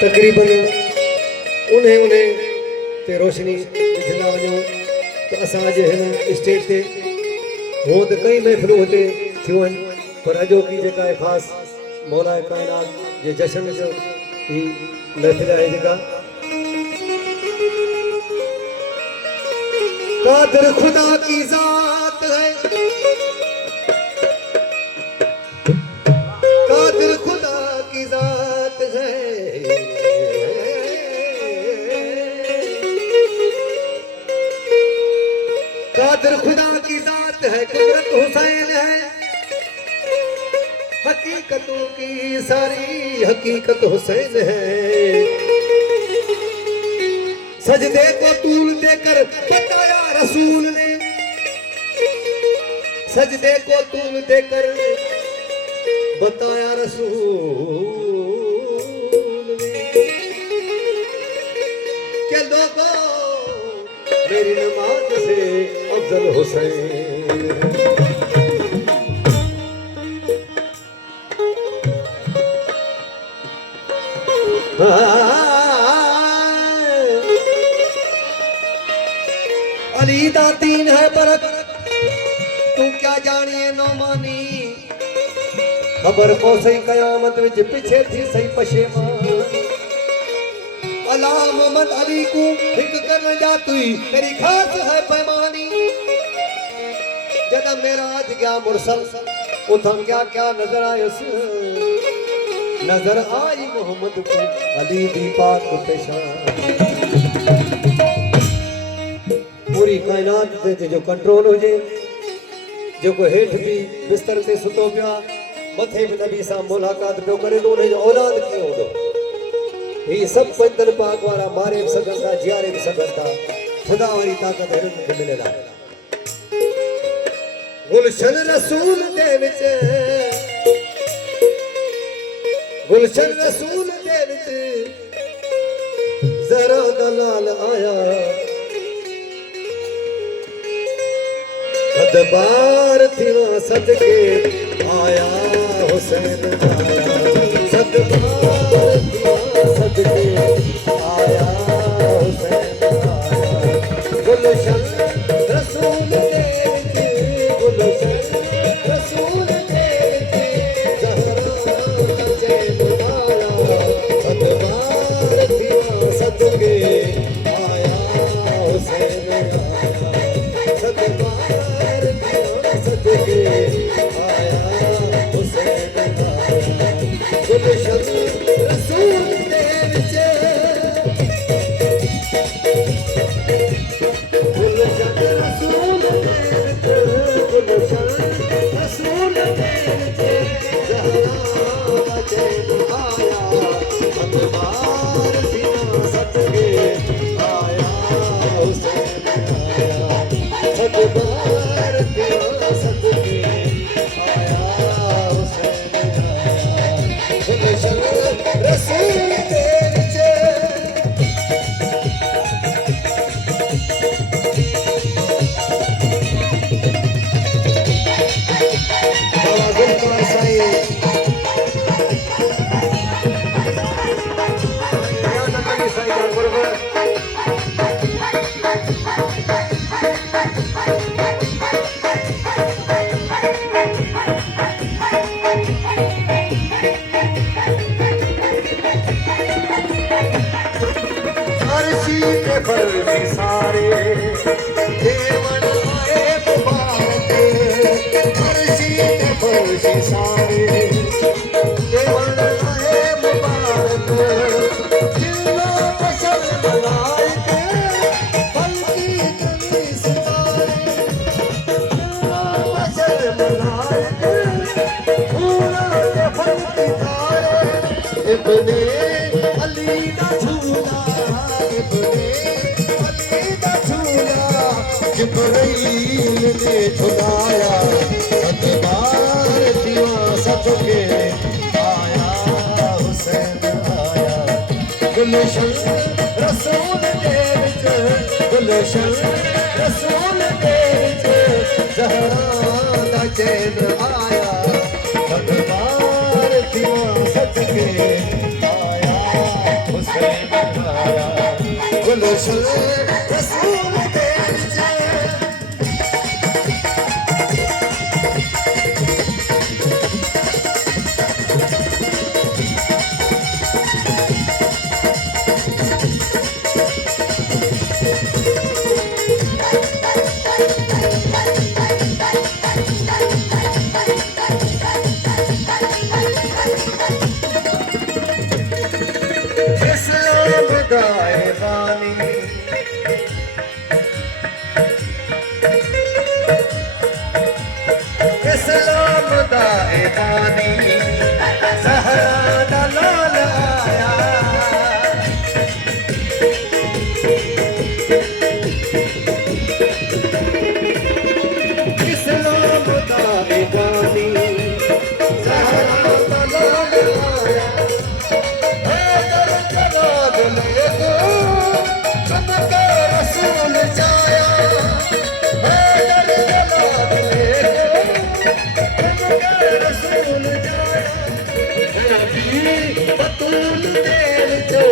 तकरीबन उन्हें ते रोशनी ॾिसंदा वञूं त असांजे हिन स्टेज ते हूअं त कई महफ़िलूं हुते थियूं आहिनि पर अॼोकी जेका आहे ख़ासि मौलाए काइनात जे जशन जो ही महफ़िल आहे जेका कादिर खुदा की ज़ात है कादिर खुदा की ज़ात है कादिर खुदा की ज़ात है कुदरत हुसैन है हकीकतों की सारी हकीकत हुसैन है सजदे को तूल देकर बताया रसूल ने सजदे को तूल देकर बताया रसूल ने के लोगों मेरी नमाज से अफजल हुसैन अली दा दीन है बरक तू क्या जानिए नौमानी खबर को सही कयामत विच पीछे थी सही पशेमान अला मोहम्मद अली को हिक कर जा तुई तेरी खास है पैमानी जदा मेरा आज गया मुरसल उथम क्या क्या नजर आयस नजर आई मोहम्मद को अली दी पाक पेशान पूरी कायनात ते जो कंट्रोल हो जे जो को हेठ भी बिस्तर से सुतो पिया मथे भी नबी सा मुलाकात पियो करे तो उन जो औलाद की होंदो ही सब पंदन पाक वाला मारे भी सकंदा जियारे भी सकंदा खुदा वाली ताकत हिनन खे मिलेला गुलशन रसूल दे विच गुलशन रसूल दे विच जरा दलाल आया सदबार थिवा सदके आया हुसैन आया सदबार थिवा सदके आया हुसैन आया गुलशन रसूल दे गुलशन रसूल दे ज़हरा जैन आया सदबार थिवा सदके आया हुसैन आया सदबार सदके आया हुसैन आया गुलशन रसूल दे विच गुलशन रसूल दे विच गुलशन रसूल दे विच ज़हरा जैन आया सदबार सदके आया हुसैन आया सदबार सदके आया हुसैन आया गुलशन रसूल दे विच बाबा गुलकार साईं फर्जी सारे देवन आए मुबारक फर्जी के फर्जी सारे देवन आए मुबारक जिल्ला बशर मलाइक बल्कि कभी सितारे जिल्ला बशर मलाइक पूरा के फर्जी तारे इब्ने अली दा झूला जिब्राइल ने झुलाया सदबार थिवा सदके आया हुसैन आया गुलशन रसूल दे विच गुलशन रसूल दे विच ज़हरा दा चैन आया सदबार थिवा सदके आया हुसैन आया गुलशन रसूल दे विच दाए बानी इस्लाम दाए बानी ज़हरा दा लाल आया इस्लाम दाए बानी ज़हरा दा लाल आया रसूल जाया रसूल जाया बतूल देर चो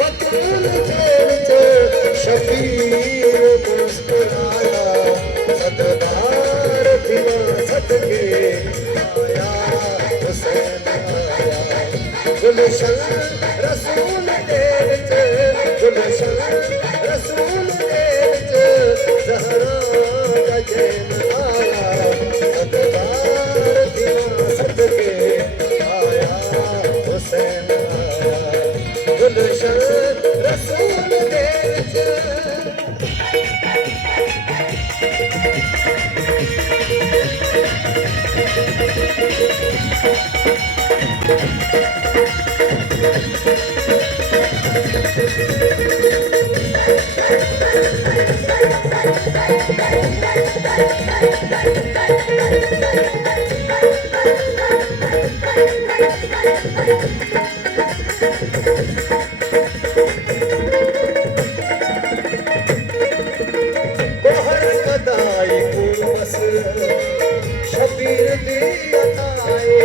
बतूल देर चो शबीर मुस्कुराया सददार दिवा सदके आया हुसैन आया गुलशन रसूल देर च गुलशन रसूल देर च ज़हरा का जैन आया सददार दिवा सदके आया हुसैन आया गुलशन रसूल देर च शबीर दी अताए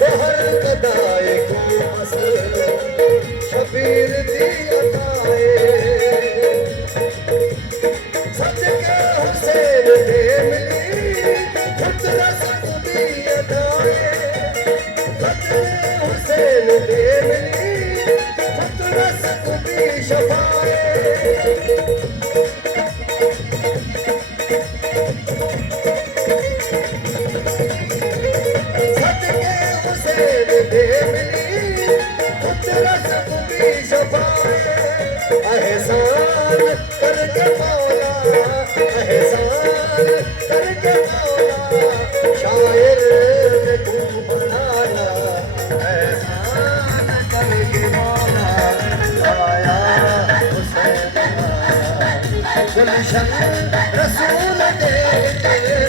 तोहर कदाए गुमस शबीर दी अताए सच के हुसैन दे मिली खुद रसत दी अताए सच हुसैन दे मिली रसक भी शफाए सदके हुसैन दे मिली खुद रसक भी शफाए एहसान करके मौला एहसान करके मौला शायर ने तू बनाया एहसान करके मौला आया हुसैन आया गुलशन रसूल दे